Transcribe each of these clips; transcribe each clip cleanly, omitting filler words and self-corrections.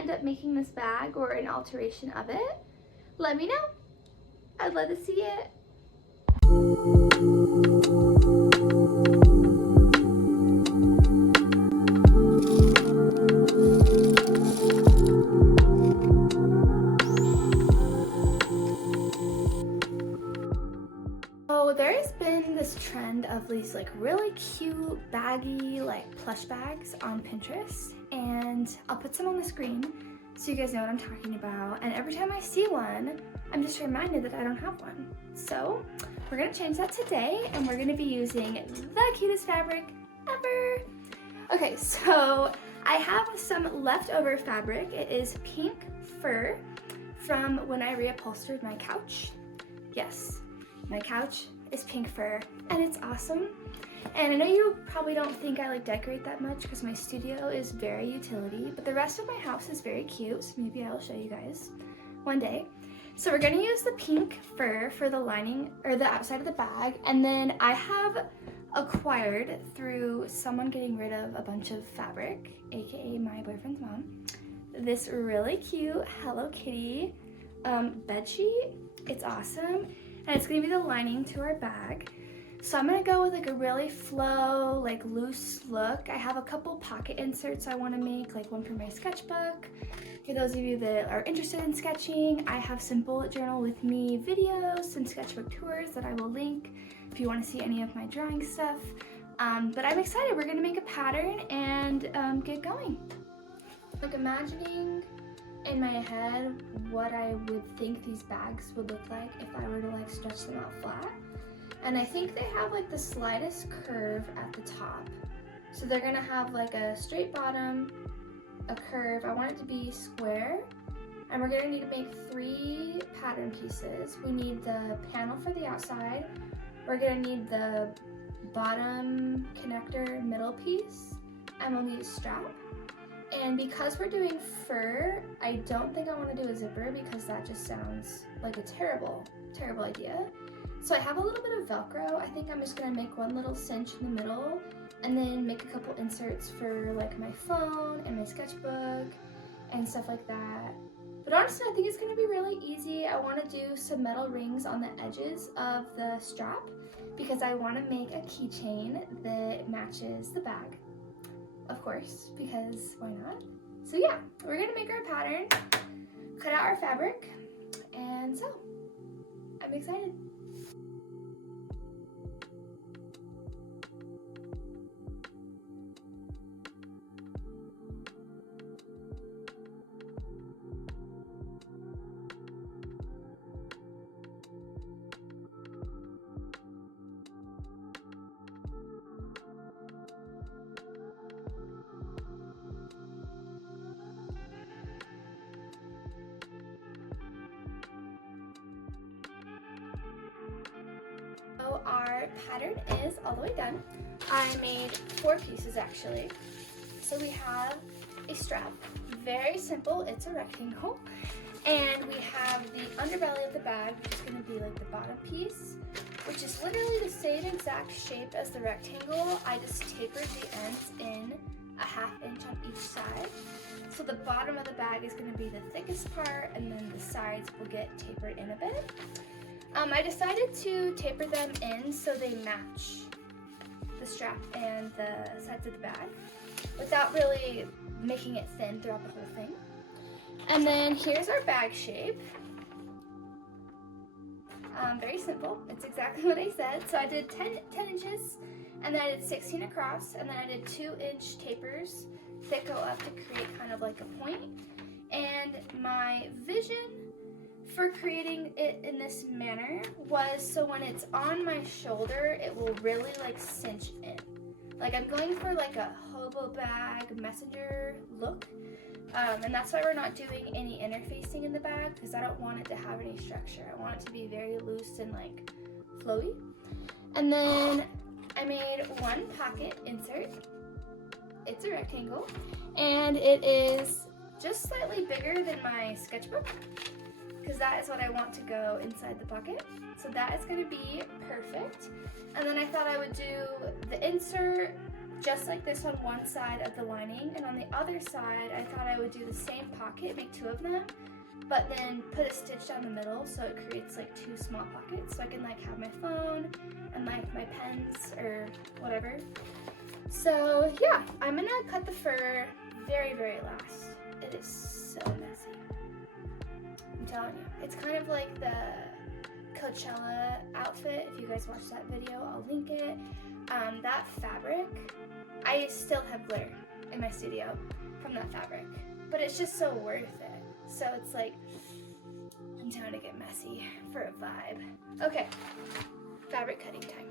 end up making this bag or an alteration of it, let me know. I'd love to see it. So there's been this trend of these like really cute baggy like plush bags on Pinterest, and I'll put some on the screen so you guys know what I'm talking about. And every time I see one, I'm just reminded that I don't have one. So we're gonna change that today, and we're gonna be using the cutest fabric ever. Okay, so I have some leftover fabric. It is pink fur from when I reupholstered my couch. Yes, my couch is pink fur and it's awesome. And I know you probably don't think I like decorate that much because my studio is very utility, but the rest of my house is very cute, so maybe I'll show you guys one day. So we're gonna use the pink fur for the lining or the outside of the bag, and then I have acquired through someone getting rid of a bunch of fabric, aka my boyfriend's mom, this really cute Hello Kitty bed sheet. It's awesome, and it's gonna be the lining to our bag. So I'm gonna go with like a really flow, like loose look. I have a couple pocket inserts I wanna make, like one for my sketchbook. For those of you that are interested in sketching, I have some bullet journal with me videos, some sketchbook tours that I will link if you wanna see any of my drawing stuff. But I'm excited, we're gonna make a pattern and get going. Like imagining in my head what I would think these bags would look like if I were to like stretch them out flat. And I think they have like the slightest curve at the top. So they're gonna have like a straight bottom, a curve. I want it to be square. And we're gonna need to make 3 pattern pieces. We need the panel for the outside. We're gonna need the bottom connector middle piece. And we'll need a strap. And because we're doing fur, I don't think I want to do a zipper because that just sounds like a terrible, terrible idea. So I have a little bit of Velcro. I think I'm just gonna make one little cinch in the middle and then make a couple inserts for like my phone and my sketchbook and stuff like that. But honestly, I think it's gonna be really easy. I wanna do some metal rings on the edges of the strap because I wanna make a keychain that matches the bag. Of course, because why not? So yeah, we're gonna make our pattern, cut out our fabric, and so I'm excited. So our pattern is all the way done. I made 4 pieces actually. So we have a strap, very simple, it's a rectangle. And we have the underbelly of the bag, which is gonna be like the bottom piece, which is literally the same exact shape as the rectangle. I just tapered the ends in a 1/2 inch on each side. So the bottom of the bag is gonna be the thickest part, and then the sides will get tapered in a bit. I decided to taper them in so they match the strap and the sides of the bag without really making it thin throughout the whole thing. And then here's our bag shape. Very simple, it's exactly what I said. So I did 10 inches, and then I did 16 across, and then I did 2-inch tapers that go up to create kind of like a point. And my vision for creating it in this manner was so when it's on my shoulder, it will really like cinch in. Like I'm going for like a hobo bag messenger look. And that's why we're not doing any interfacing in the bag, because I don't want it to have any structure. I want it to be very loose and like flowy. And then I made 1 pocket insert. It's a rectangle, and it is just slightly bigger than my sketchbook, because that is what I want to go inside the pocket. So that is going to be perfect. And then I thought I would do the insert just like this on one side of the lining, and on the other side I thought I would do the same pocket, make 2 of them, but then put a stitch down the middle so it creates like 2 small pockets so I can like have my phone and like my pens or whatever. So yeah, I'm gonna cut the fur very, very last. It is so messy. I'm telling you. It's kind of like the Coachella outfit. If you guys watched that video, I'll link it. That fabric, I still have glitter in my studio from that fabric, but it's just so worth it. So it's like, I'm trying to get messy for a vibe. Okay, fabric cutting time.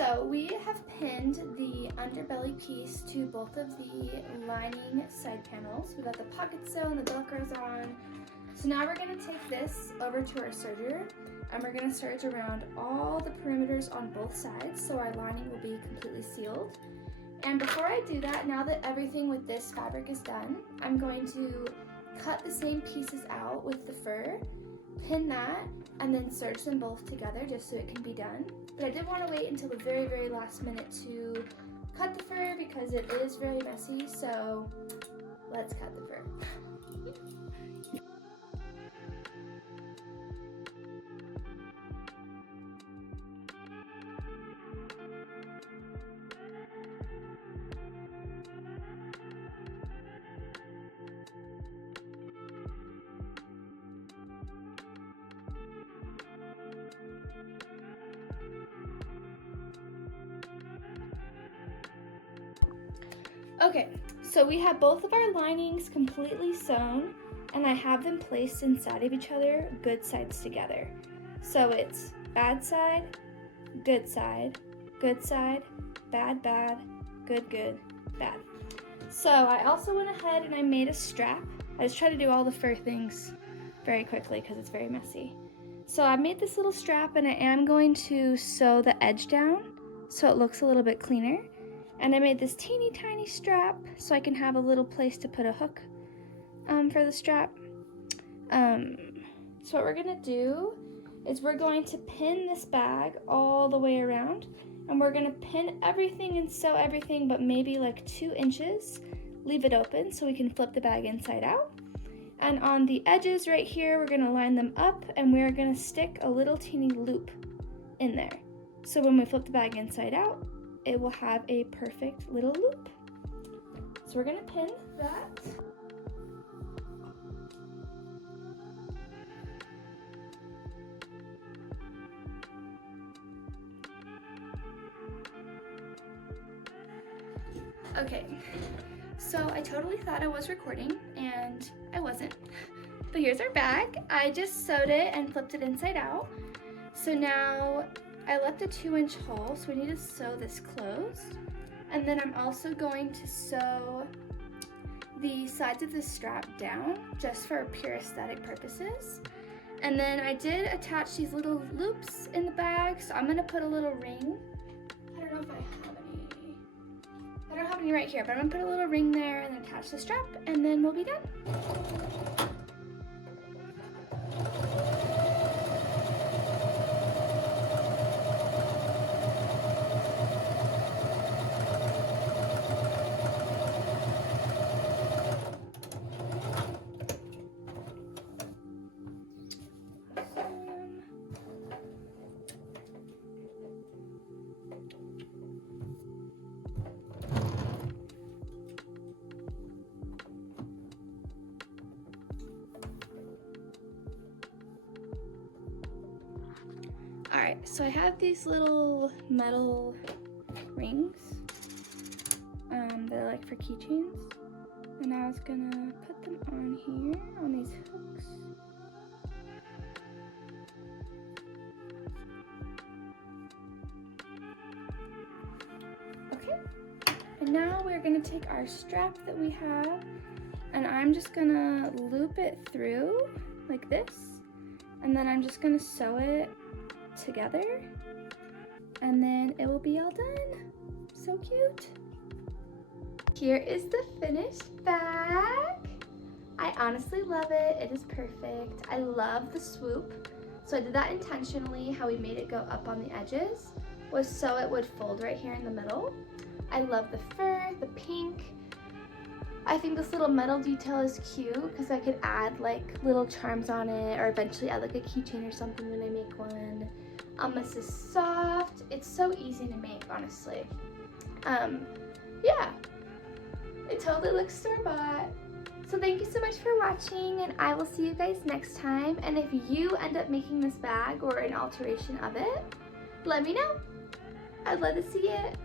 So we have pinned the underbelly piece to both of the lining side panels. We got the pockets sewn, the Velcro's on. So now we're gonna take this over to our serger and we're gonna serge around all the perimeters on both sides so our lining will be completely sealed. And before I do that, now that everything with this fabric is done, I'm going to cut the same pieces out with the fur, pin that, and then serge them both together just so it can be done. But I did want to wait until the very, very last minute to cut the fur because it is very messy, so let's cut the fur. Okay, so we have both of our linings completely sewn and I have them placed inside of each other, good sides together. So it's bad side, good side, bad, bad, good, bad. So I also went ahead and I made a strap. I just try to do all the fur things very quickly because it's very messy. So I made this little strap and I am going to sew the edge down so it looks a little bit cleaner. And I made this teeny tiny strap so I can have a little place to put a hook for the strap. So what we're gonna do is we're going to pin this bag all the way around and we're gonna pin everything and sew everything but maybe like 2 inches. Leave it open so we can flip the bag inside out. And on the edges right here, we're gonna line them up and we're gonna stick a little teeny loop in there. So when we flip the bag inside out, it will have a perfect little loop. So we're gonna pin that. Okay, so I totally thought I was recording and I wasn't. But here's our bag. I just sewed it and flipped it inside out. So now I left a 2-inch hole, so we need to sew this closed. And then I'm also going to sew the sides of the strap down just for pure aesthetic purposes. And then I did attach these little loops in the bag, so I'm gonna put a little ring. I don't know if I have any. I don't have any right here, but I'm gonna put a little ring there and attach the strap, and then we'll be done. Alright, so I have these little metal rings that are like for keychains, and I was gonna put them on here on these hooks. Okay, and now we're gonna take our strap that we have and I'm just gonna loop it through like this, and then I'm just gonna sew it together and then it will be all done. So cute. Here is the finished bag. I honestly love it. It is perfect. I love the swoop. So I did that intentionally. How we made it go up on the edges was so it would fold right here in the middle. I love the fur, the pink. I think this little metal detail is cute because I could add like little charms on it, or eventually add like a keychain or something when I make one. This is soft. It's so easy to make, honestly. Yeah, it totally looks store-bought. So thank you so much for watching, and I will see you guys next time. And if you end up making this bag or an alteration of it, let me know. I'd love to see it.